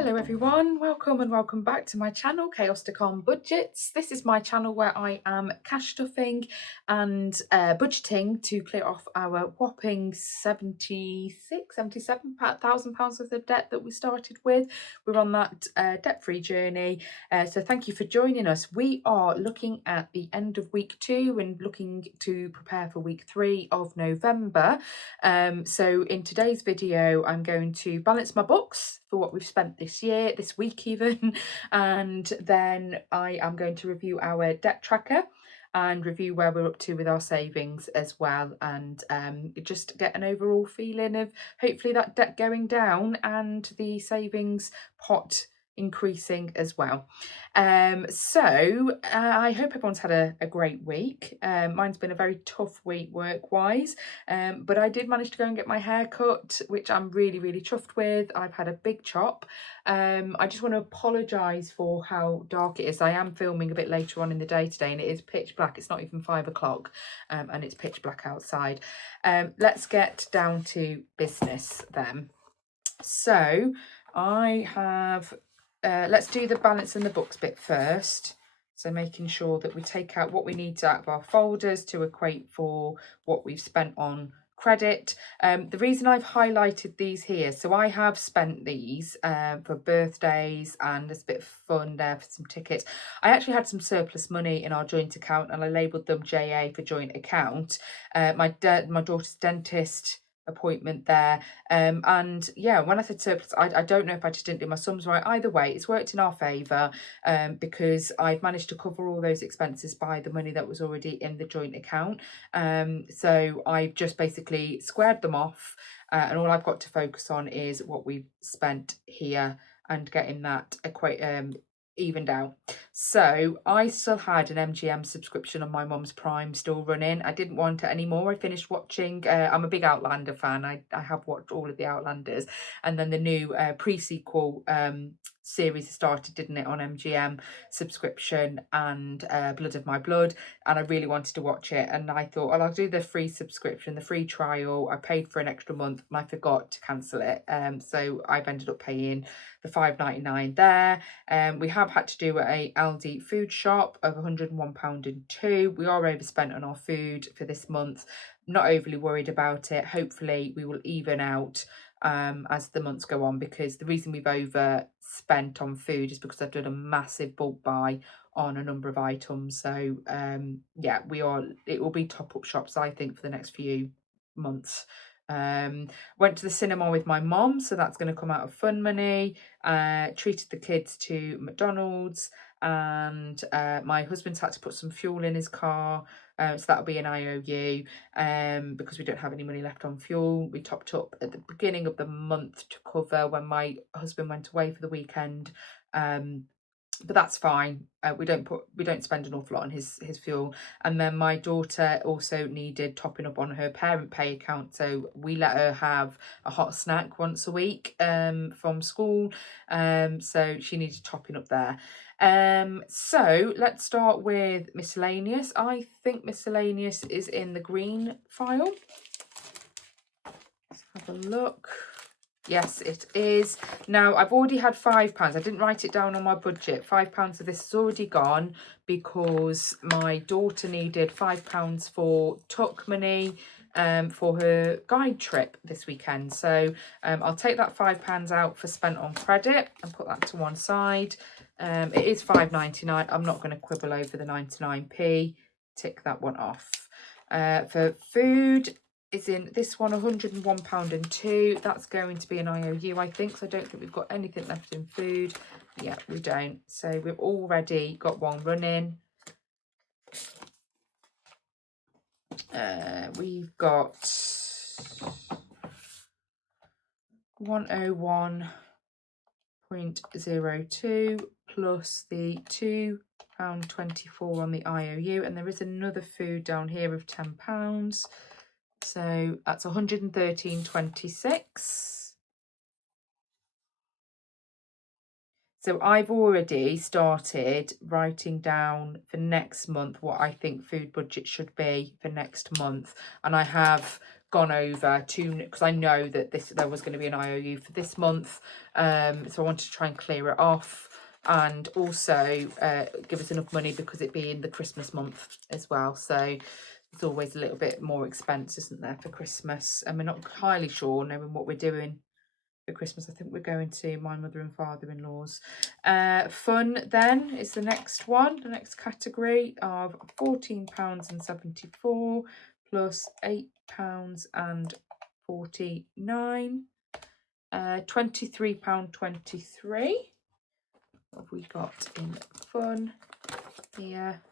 Hello everyone, welcome and welcome back to my channel, Chaos to Calm Budgets. This is my channel where I am cash stuffing and budgeting to clear off our whopping £77,000 worth of debt that we started with. We're on that debt-free journey, so thank you for joining us. We are looking at the end of week 2 and looking to prepare for week 3 of November. So in today's video, I'm going to balance my books for what we've spent this year, this week even, and then I am going to review our debt tracker and review where we're up to with our savings as well, and just get an overall feeling of hopefully that debt going down and the savings pot increasing as well. I hope everyone's had a great week. Mine's been a very tough week work-wise, but I did manage to go and get my hair cut, which I'm really chuffed with. I've had a big chop. I just want to apologise for how dark it is. I am filming a bit later on in the day today and it is pitch black. It's not even 5 o'clock and it's pitch black outside. Let's get down to business then. So I have, let's do the balance in the books bit first. So making sure that we take out what we need out of our folders to equate for what we've spent on credit. The reason I've highlighted these here, so I have spent these for birthdays and there's a bit of fun there for some tickets. I actually had some surplus money in our joint account and I labelled them JA for joint account. My daughter's dentist appointment there, and yeah, when I said surplus, I don't know if I just didn't do my sums right. Either way, it's worked in our favour because I've managed to cover all those expenses by the money that was already in the joint account. So I've just basically squared them off, and all I've got to focus on is what we've spent here and getting that evened out. So I still had an MGM subscription on my mum's Prime still running. I didn't want it anymore. I finished watching, I'm a big Outlander fan. I have watched all of the Outlanders, and then the new pre-sequel series started, didn't it, on MGM subscription, and Blood of My Blood, and I really wanted to watch it, and I thought, well, I'll do the free subscription, the free trial. I paid for an extra month and I forgot to cancel it, so I've ended up paying the £5.99 there. We have had to do a Aldi food shop of £101 and 2. We are overspent on our food for this month. Not overly worried about it. Hopefully we will even out as the months go on, because the reason we've overspent on food is because I've done a massive bulk buy on a number of items. So yeah, it will be top up shops, I think, for the next few months. Went to the cinema with my mom, so that's going to come out of fun money. Treated the kids to McDonald's, and my husband's had to put some fuel in his car, so that'll be an IOU, because we don't have any money left on fuel. We topped up at the beginning of the month to cover when my husband went away for the weekend, but that's fine. We don't spend an awful lot on his fuel. And then my daughter also needed topping up on her parent pay account, so we let her have a hot snack once a week from school, so she needed topping up there. So let's start with miscellaneous. I think miscellaneous is in the green file. Let's have a look. Yes, it is. Now, I've already had £5. I didn't write it down on my budget. £5 of this is already gone because my daughter needed £5 for tuck money for her guide trip this weekend. So I'll take that £5 out for spent on credit and put that to one side. It is £5.99. I'm not going to quibble over the 99p. Tick that one off. For food, is in this one, £101 and 2. That's going to be an IOU, I think, so I don't think we've got anything left in food. Yeah, we don't. So we've already got one running. We've got 101.02 plus the £2.24 on the IOU, and there is another food down here of £10. So that's 113.26. So I've already started writing down for next month what I think food budget should be for next month. And I have gone over to, because I know that there was going to be an IOU for this month, so I wanted to try and clear it off, and also give us enough money because it being the Christmas month as well. So it's always a little bit more expense, isn't there, for Christmas? And we're not entirely sure knowing what we're doing for Christmas. I think we're going to my mother and father-in-law's. Fun then is the next one, the next category of £14.74 plus £8.49, £23.23. What have we got in fun here?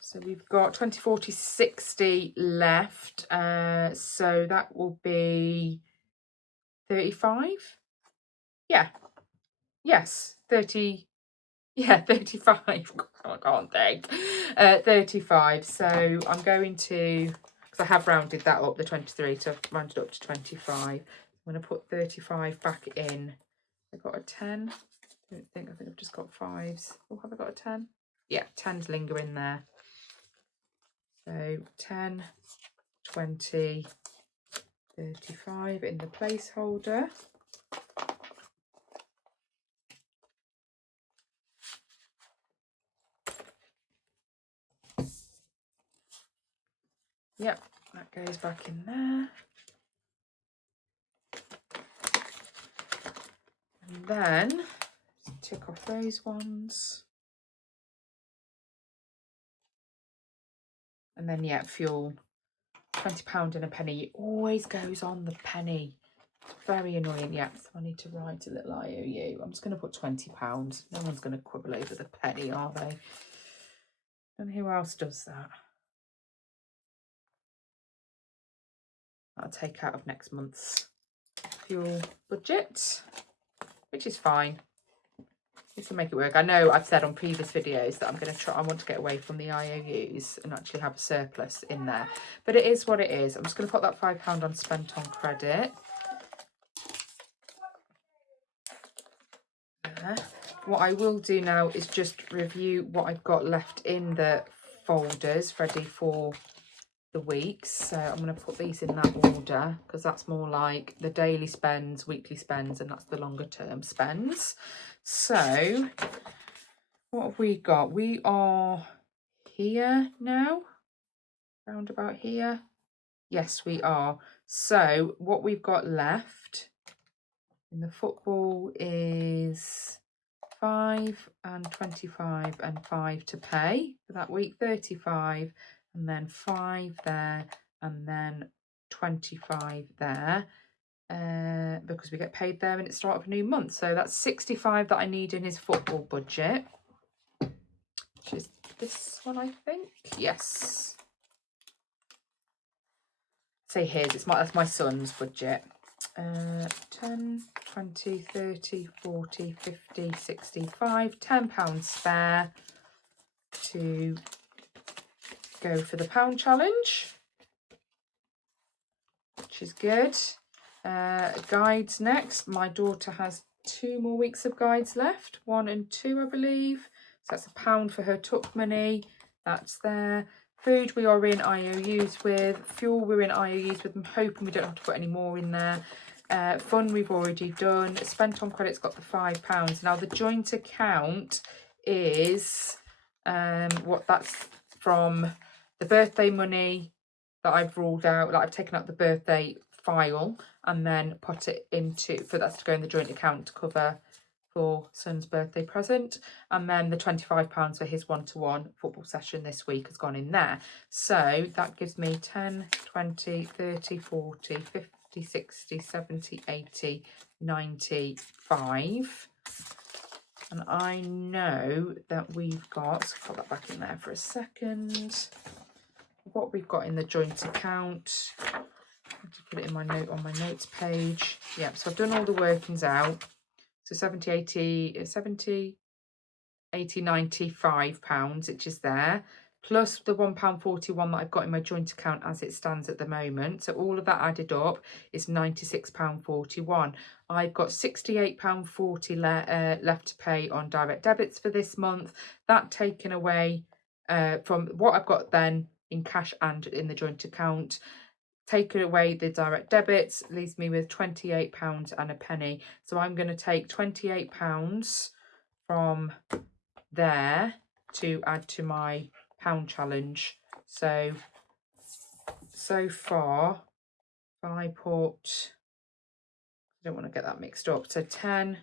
So we've got 20, 40, 60 left. So that will be 35. Yeah. Yes. 30. Yeah, 35. I can't think. 35. So I'm going to, because I have rounded that up, the 23, so I've rounded up to 25. I'm going to put 35 back in. I've got a 10. I think I've just got 5s. Oh, have I got a 10? Yeah, 10s linger in there. So 10, 20, 35 in the placeholder. Yep, that goes back in there. And then tick off those ones. And then, yeah, fuel, £20 and a penny. It always goes on the penny. Very annoying. Yeah, so I need to write a little IOU. I'm just going to put £20. No one's going to quibble over the penny, are they? And who else does that? I'll take out of next month's fuel budget, which is fine. We can make it work. I know I've said on previous videos that I want to get away from the IOUs and actually have a surplus in there. But it is what it is. I'm just going to put that £5 on spent on credit. There. What I will do now is just review what I've got left in the folders ready for the weeks. So I'm going to put these in that order because that's more like the daily spends, weekly spends, and that's the longer term spends. So what have we got? We are here now, round about here. Yes, we are. So what we've got left in the football is 5 and 25 and 5 to pay for that week, 35, and then 5 there, and then 25 there, because we get paid there and it's start of a new month. So that's 65 that I need in his football budget, which is this one, I think. Yes. Say his, that's my son's budget. 10, 20, 30, 40, 50, 65, £10 spare to go for the pound challenge, which is good. Guides next. My daughter has 2 more weeks of guides left, 1 and 2, I believe. So that's £1 for her tuck money. That's there. Food we are in IOUs with. Fuel we're in IOUs with. I'm hoping we don't have to put any more in there. Fun we've already done. Spent on credit's got the £5. Now the joint account is what that's from the birthday money that I've ruled out. Like I've taken out the birthday file and then put it into, for that's to go in the joint account to cover for son's birthday present, and then the £25 for his one-to-one football session this week has gone in there. So that gives me 10, 20, 30, 40, 50, 60, 70, 80, 95. And I know that we've got, so put that back in there for a second, what we've got in the joint account. I have to put it in my note on my notes page. Yeah, so I've done all the workings out. So 70, 95 pounds, which is there, plus the £1.41 that I've got in my joint account as it stands at the moment. So all of that added up is £96.41. I've got £68.40 left to pay on direct debits for this month. That taken away from what I've got then in cash and in the joint account. Take away the direct debits, leaves me with £28 and a penny. So I'm going to take £28 from there to add to my pound challenge. So far, if I put, I don't want to get that mixed up, so 10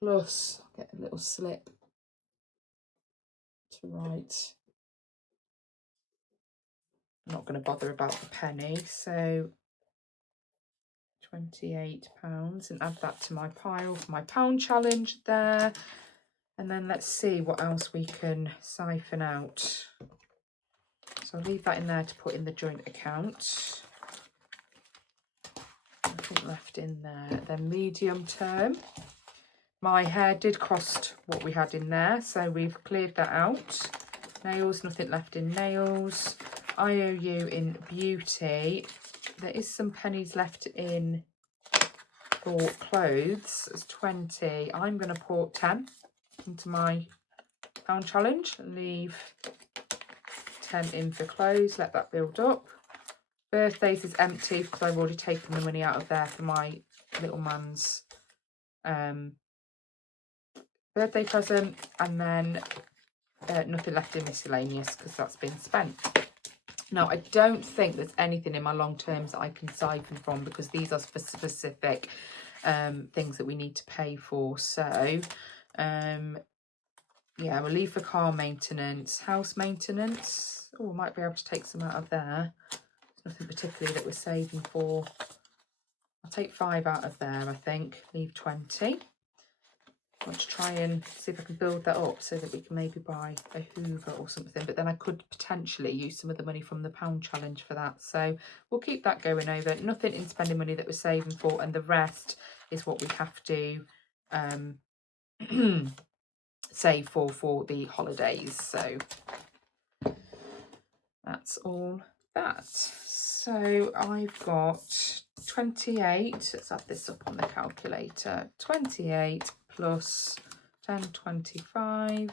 plus, I'll get a little slip to write. I'm not going to bother about the penny, so £28, and add that to my pile for my pound challenge there. And then let's see what else we can siphon out. So I'll leave that in there to put in the joint account. Nothing left in there. Then medium term. My hair did cost what we had in there, so we've cleared that out. Nails, nothing left in nails. IOU in beauty. There is some pennies left in for clothes. It's 20. I'm going to put 10 into my pound challenge and leave 10 in for clothes. Let that build up. Birthdays is empty because I've already taken the money out of there for my little man's birthday present, and then nothing left in miscellaneous because that's been spent. Now, I don't think there's anything in my long terms that I can siphon from because these are specific things that we need to pay for. So, yeah, we'll leave for car maintenance, house maintenance. Oh, I might be able to take some out of there. There's nothing particularly that we're saving for. I'll take 5 out of there, I think. Leave 20. I want to try and see if I can build that up so that we can maybe buy a Hoover or something. But then I could potentially use some of the money from the pound challenge for that. So we'll keep that going over. Nothing in spending money that we're saving for. And the rest is what we have to save for the holidays. So that's all that. So I've got 28. Let's add this up on the calculator. 28 plus 10, 25.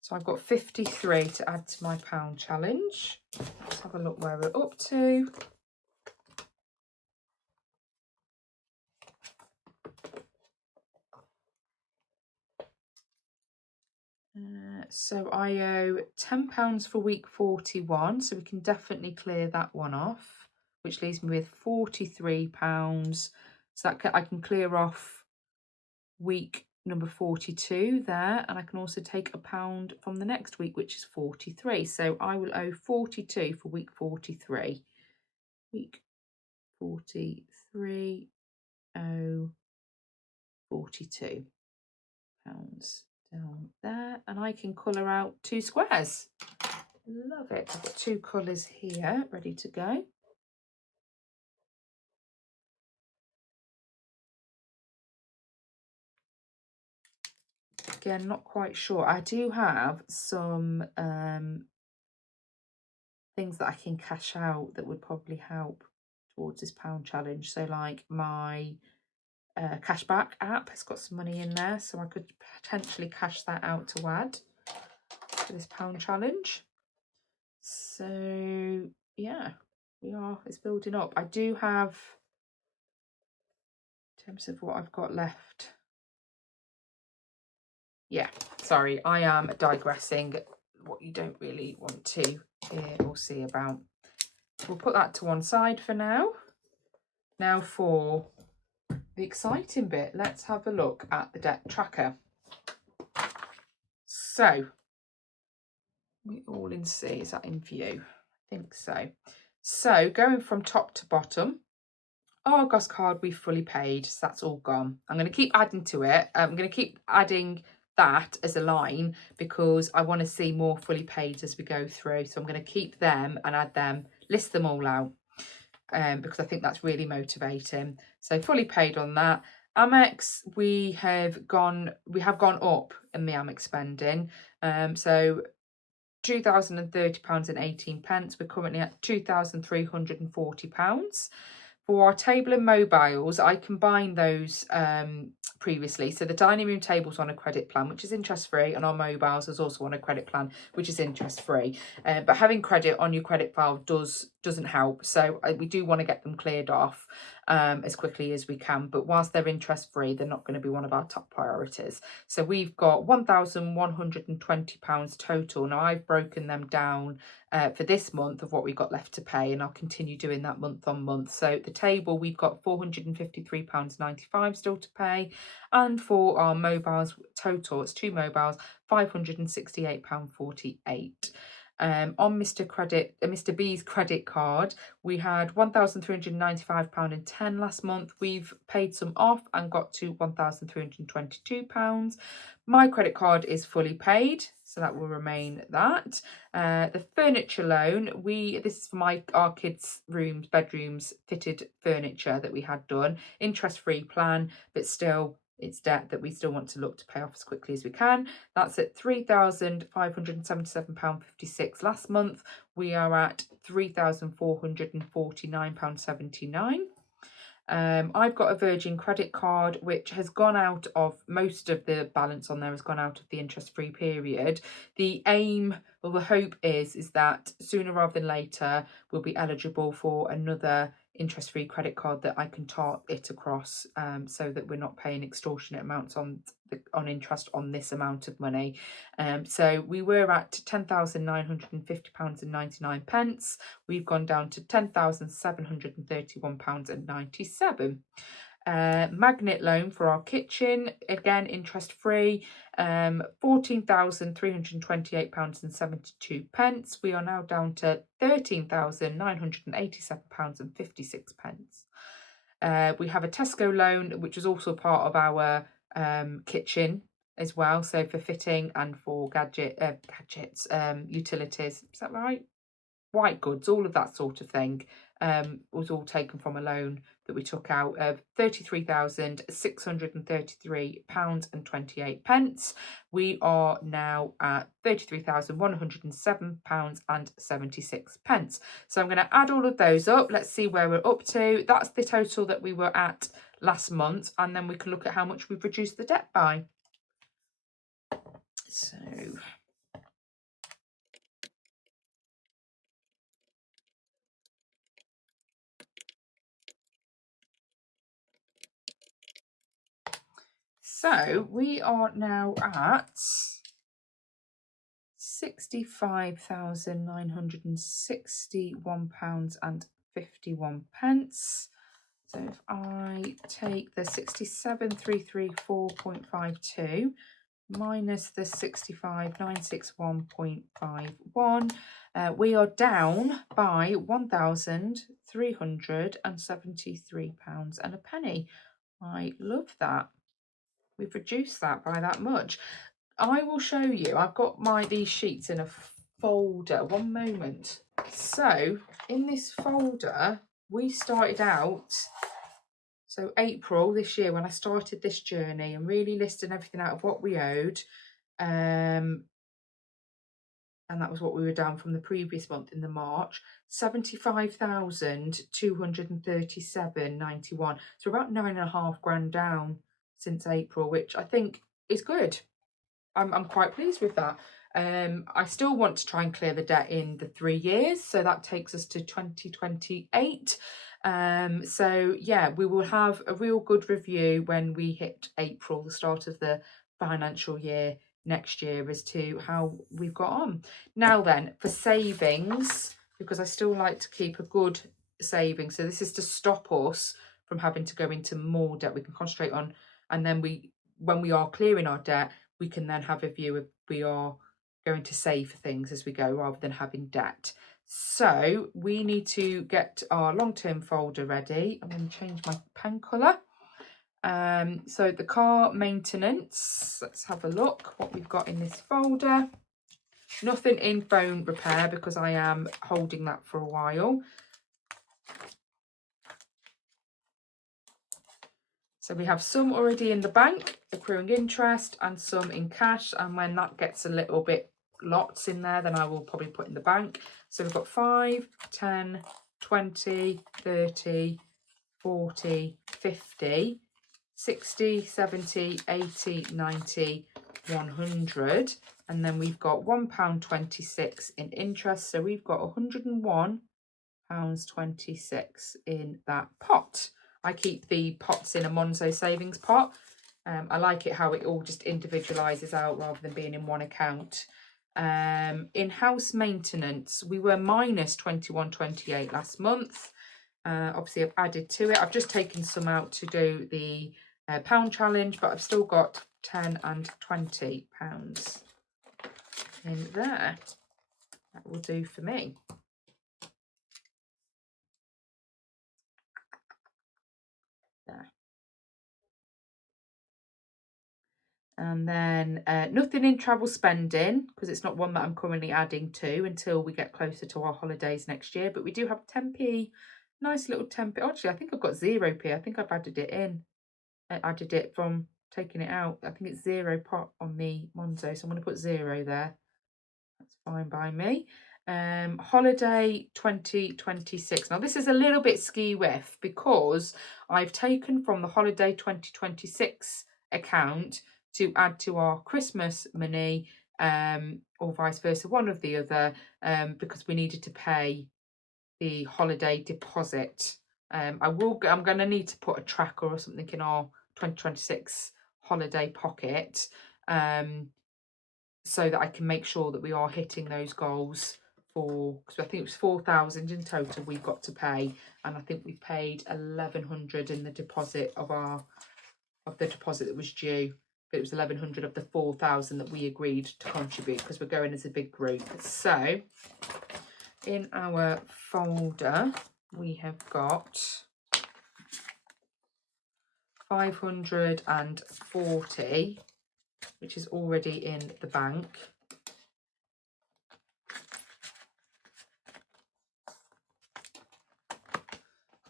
So I've got 53 to add to my pound challenge. Let's have a look where we're up to. So I owe £10 for week 41, so we can definitely clear that one off, which leaves me with £43. So that I can clear off week number 42 there, and I can also take £1 from the next week, which is 43. So I will owe 42 for week 43. Week 43, owe £42 down there, and I can colour out 2 squares. Love it. I've got 2 colours here ready to go. Again, not quite sure. I do have some things that I can cash out that would probably help towards this pound challenge. So like my cashback app has got some money in there, so I could potentially cash that out to add to this pound challenge. So yeah, it's building up. I do have, in terms of what I've got left, yeah, sorry, I am digressing, what you don't really want to hear or see about. We'll put that to one side for now. Now for the exciting bit, let's have a look at the debt tracker. So, we all in C, is that in view? I think so. So, going from top to bottom, Argos card we've fully paid, so that's all gone. I'm going to keep adding to it. I'm going to keep adding that as a line because I want to see more fully paid as we go through. So I'm going to keep them and add them, list them all out because I think that's really motivating. So fully paid on that. Amex, we have gone up in the Amex spending. So £2,030.18. We're currently at £2,340. For our table and mobiles, I combined those previously. So the dining room table's on a credit plan, which is interest-free, and our mobiles is also on a credit plan, which is interest-free. But having credit on your credit file doesn't help. So we do want to get them cleared off as quickly as we can. But whilst they're interest-free, they're not going to be one of our top priorities. So we've got £1,120 total. Now I've broken them down for this month of what we've got left to pay, and I'll continue doing that month on month. So the table, we've got £453.95 still to pay, and for our mobiles total, it's 2 mobiles, £568.48. On Mr. B's credit card, we had £1,395.10 last month. We've paid some off and got to £1,322. My credit card is fully paid, so that will remain that. The furniture loan, this is for our kids' bedrooms, fitted furniture that we had done. Interest-free plan, but still, it's debt that we still want to look to pay off as quickly as we can. That's at £3,577.56 last month. We are at £3,449.79. I've got a Virgin credit card which has gone out of, most of the balance on there has gone out of the interest-free period. The aim, or the hope is that sooner rather than later we'll be eligible for another interest-free credit card that I can top it across, so that we're not paying extortionate amounts on interest on this amount of money. So we were at £10,950.99. We've gone down to £10,731.97. Magnet loan for our kitchen, again interest free, £14,328.72. We are now down to £13,987.56. We have a Tesco loan, which is also part of our kitchen as well, so for fitting and for gadgets, utilities, is that right? White goods, all of that sort of thing, was all taken from a loan that we took out of £33,633.28. We are now at £33,107.76. So I'm going to add all of those up. Let's see where we're up to. That's the total that we were at last month, and then we can look at how much we've reduced the debt by. So we are now at £65,961.51. So if I take the 67,334.52 minus the 65,961.51, we are down by £1,373 and a penny. I love that. We've reduced that by that much. I will show you. I've got these sheets in a folder. One moment. So in this folder, we started out, so April this year, when I started this journey and really listing everything out of what we owed, and that was what we were down from the previous month in the March, 75,237.91. So about £9,500 down since April, which I think is good. I'm quite pleased with that. I still want to try and clear the debt in the 3 years, so that takes us to 2028. So yeah, we will have a real good review when we hit April, the start of the financial year next year, as to how we've got on. Now then, for savings, because I still like to keep a good saving, so this is to stop us from having to go into more debt. We can concentrate on, and then when we are clearing our debt, we can then have a view of we are going to save for things as we go rather than having debt. So we need to get our long-term folder ready. I'm going to change my pen colour. So the car maintenance, let's have a look what we've got in this folder. Nothing in phone repair because I am holding that for a while. So we have some already in the bank accruing interest and some in cash, and when that gets a little bit lots in there, then I will probably put in the bank. So we've got 5, 10, 20, 30, 40, 50, 60, 70, 80, 90, 100. And then we've got £1.26 in interest. So we've got £101.26 in that pot. I keep the pots in a Monzo savings pot. I like it how it all just individualises out rather than being in one account. In house maintenance, we were minus 21.28 last month. Obviously, I've added to it. I've just taken some out to do the pound challenge, but I've still got £10 and £20 in there. That will do for me. There. And then nothing in travel spending, because it's not one that I'm currently adding to until we get closer to our holidays next year. But we do have 10p, nice little 10p. Actually, I think I've got 0p. I think I've added it in. I added it from taking it out. I think it's 0 pot on the Monzo, so I'm going to put 0 there. That's fine by me. Holiday 2026. Now this is a little bit ski-whiff because I've taken from the holiday 2026 account to add to our Christmas money, or vice versa, one or the other, because we needed to pay the holiday deposit. I'm going to need to put a tracker or something in our 2026 holiday pocket, so that I can make sure that we are hitting those goals for, because I think it was 4,000 in total we've got to pay, and I think we've paid 1,100 in the deposit of the deposit that was due. But it was 1,100 of the 4,000 that we agreed to contribute because we're going as a big group. So in our folder we have got 540, which is already in the bank.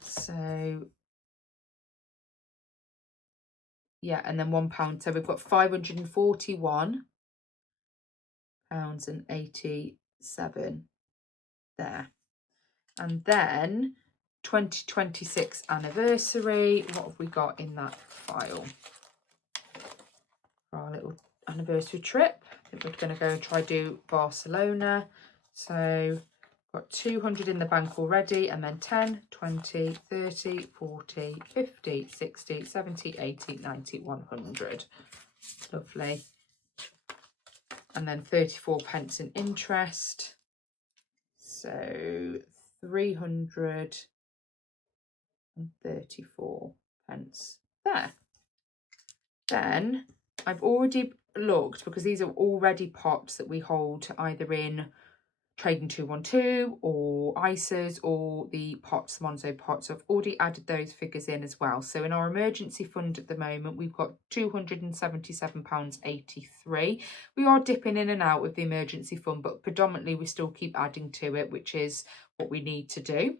So yeah, and then £1. So we've got £541.87 there. And then 2026 anniversary. What have we got in that file for our little anniversary trip? I think we're going to go and try do Barcelona. So got 200 in the bank already, and then 10, 20, 30, 40, 50, 60, 70, 80, 90, 100. Lovely. And then 34p in interest. So 334 there. Then I've already looked, because these are already pots that we hold either in Trading 212 or ISAs or the pots, Monzo pots. I've already added those figures in as well. So in our emergency fund at the moment, we've got £277.83. We are dipping in and out with the emergency fund, but predominantly we still keep adding to it, which is what we need to do.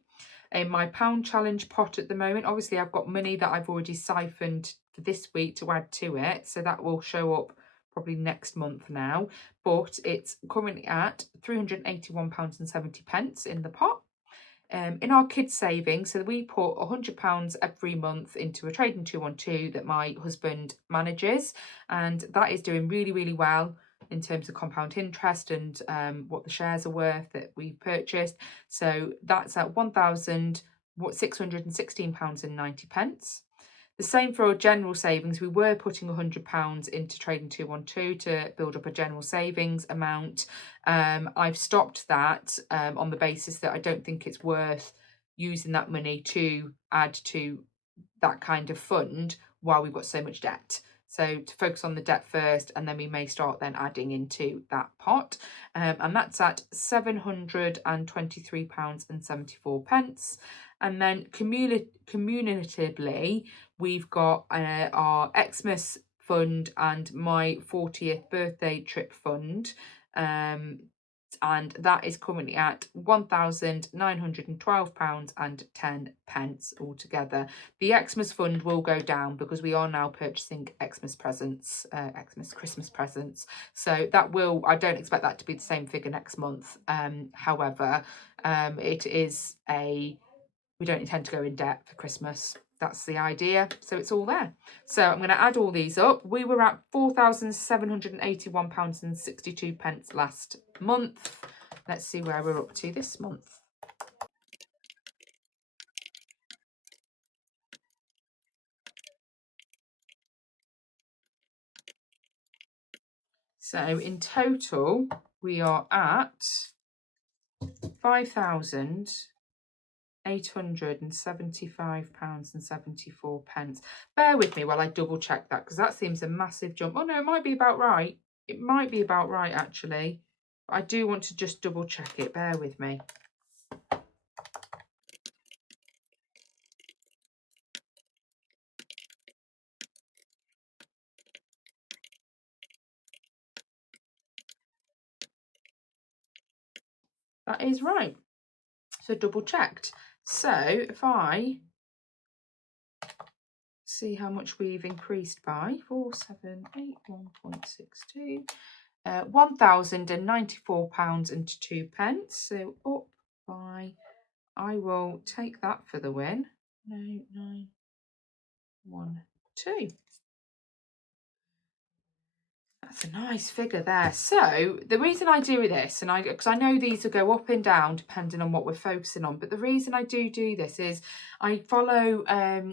In my pound challenge pot at the moment, obviously I've got money that I've already siphoned for this week to add to it, so that will show up probably next month now, but it's currently at £381.70 in the pot. In our kids savings, so we put £100 every month into a Trading 212 that my husband manages, and that is doing really, really well in terms of compound interest and what the shares are worth that we purchased. So that's at £1,616.90. The same for our general savings. We were putting £100 into Trading 212 to build up a general savings amount. I've stopped that on the basis that I don't think it's worth using that money to add to that kind of fund while we've got so much debt. So to focus on the debt first, and then we may start then adding into that pot. And that's at £723.74. And then cumulatively, we've got our Xmas fund and my 40th birthday trip fund. And that is currently at £1,912.10 altogether. The Xmas fund will go down because we are now purchasing Xmas presents, Christmas presents. So that will, I don't expect that to be the same figure next month. However, it is a we don't intend to go in debt for Christmas. That's the idea. So it's all there. So I'm going to add all these up. We were at £4,781.62 last month. Let's see where we're up to this month. So in total, we are at £5,875.74. Bear with me while I double check that, because that seems a massive jump. Oh no, it might be about right. It might be about right actually. But I do want to just double check it. Bear with me. That is right. So double checked. So if I see how much we've increased by, 4781.62, £1,094.02. So up by, I will take that for the win. 9,912. That's a nice figure there. So the reason I do this, and because I know these will go up and down depending on what we're focusing on, but the reason I do this is I follow,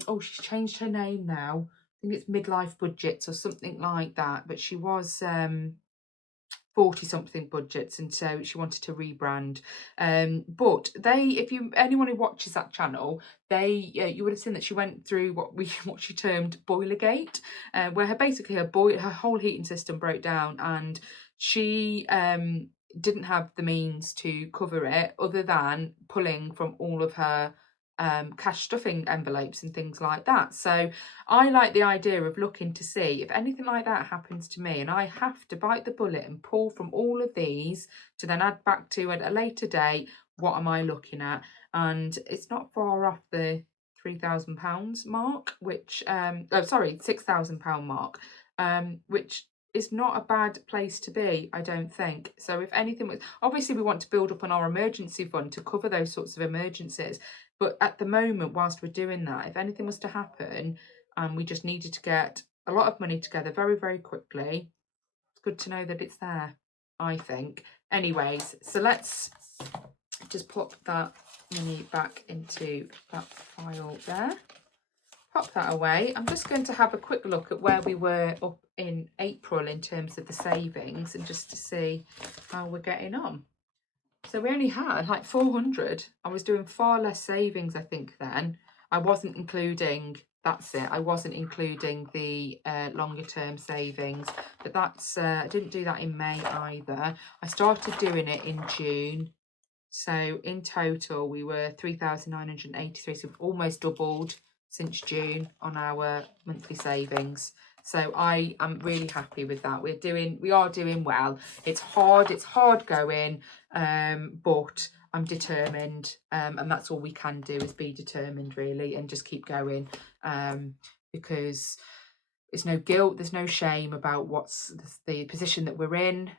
oh, she's changed her name now. I think it's Midlife Budgets or something like that, but she was 40-something budgets, and so she wanted to rebrand. But if anyone who watches that channel, you would have seen that she went through what she termed Boilergate, where her whole heating system broke down, and she didn't have the means to cover it other than pulling from all of her cash stuffing envelopes and things like that. So I like the idea of looking to see if anything like that happens to me and I have to bite the bullet and pull from all of these to then add back to at a later date, what am I looking at? And it's not far off the £3,000 mark, which £6,000 mark, which is not a bad place to be, I don't think. So if anything obviously we want to build up on our emergency fund to cover those sorts of emergencies. But at the moment, whilst we're doing that, if anything was to happen and we just needed to get a lot of money together very, very quickly, it's good to know that it's there, I think. Anyways, so let's just pop that money back into that file there. Pop that away. I'm just going to have a quick look at where we were up in April in terms of the savings and just to see how we're getting on. So we only had like 400. I was doing far less savings, I think, then. I wasn't including, that's it, I wasn't including the longer term savings. But that's, I didn't do that in May either. I started doing it in June. So in total, we were 3,983. So we've almost doubled since June on our monthly savings. So I am really happy with that. We are doing well. It's hard going, but I'm determined, and that's all we can do is be determined, really, and just keep going, because there's no guilt, there's no shame about what's the position that we're in,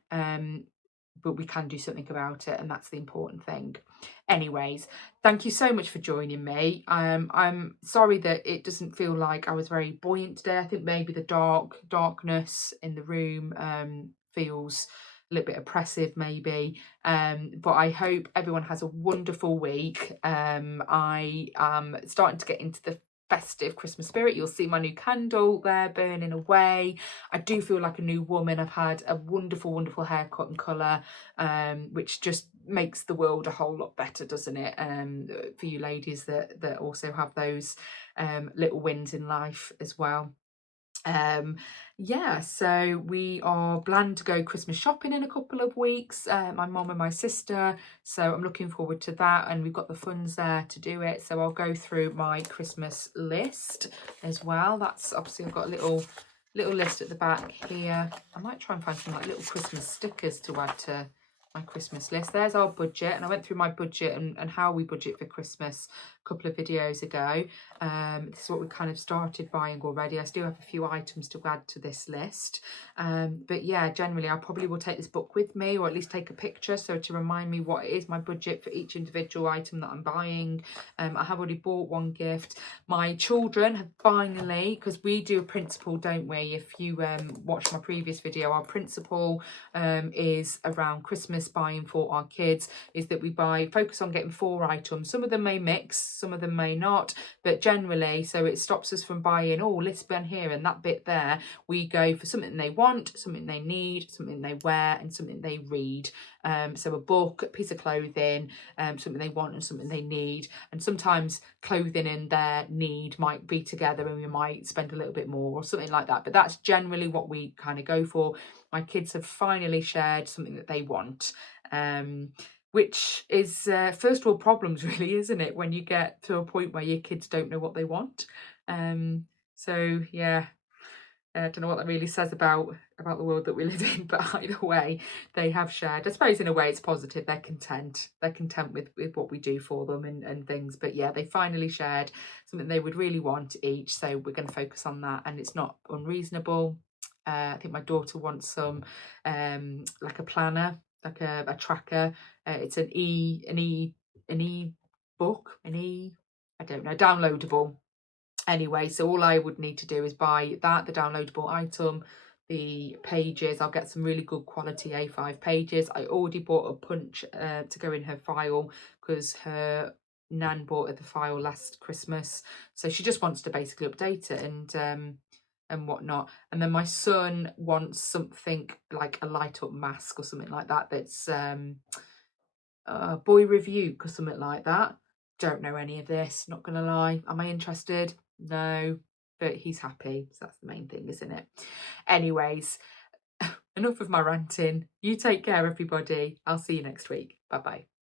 but we can do something about it, and that's the important thing. Anyways, thank you so much for joining me. I'm sorry that it doesn't feel like I was very buoyant today. I think maybe the darkness in the room feels a little bit oppressive maybe, but I hope everyone has a wonderful week. I am starting to get into the festive Christmas spirit. You'll see my new candle there burning away. I do feel like a new woman. I've had a wonderful haircut and colour, which just makes the world a whole lot better, doesn't it? For you ladies that also have those little wins in life as well. Yeah, so we are planned to go Christmas shopping in a couple of weeks, my mum and my sister, so I'm looking forward to that, and we've got the funds there to do it. So I'll go through my Christmas list as well. That's obviously, I've got a little list at the back here. I might try and find some like little Christmas stickers to add to my Christmas list. There's our budget, and I went through my budget and how we budget for Christmas couple of videos ago. This is what we kind of started buying already. I still have a few items to add to this list. But yeah, generally I probably will take this book with me, or at least take a picture, so to remind me what it is my budget for each individual item that I'm buying. I have already bought one gift. My children have finally, because we do a principle, don't we? If you watch my previous video, our principle is around Christmas buying for our kids, is that we focus on getting 4 items. Some of them may mix, some of them may not, but generally, so it stops us from buying, oh, let's spend here and that bit there. We go for something they want, something they need, something they wear, and something they read. So a book, a piece of clothing, something they want and something they need. And sometimes clothing and their need might be together, and we might spend a little bit more or something like that. But that's generally what we kind of go for. My kids have finally shared something that they want, which is first world problems, really, isn't it? When you get to a point where your kids don't know what they want. So yeah, I don't know what that really says about the world that we live in, but either way, they have shared. I suppose in a way it's positive. They're content. They're content with what we do for them and things. But yeah, they finally shared something they would really want each. So we're going to focus on that, and it's not unreasonable. I think my daughter wants some like a planner, like a tracker. It's an book, I don't know, downloadable. Anyway, so all I would need to do is buy that, the downloadable item, the pages. I'll get some really good quality A5 pages. I already bought a punch to go in her file, because her nan bought her the file last Christmas. So she just wants to basically update it and whatnot. And then my son wants something like a light up mask or something like that, that's Boy Revuke or something like that. Don't know any of this, not gonna lie. Am I interested? No, but he's happy, so that's the main thing, isn't it? Anyways, enough of my ranting. You take care, everybody. I'll see you next week. Bye bye.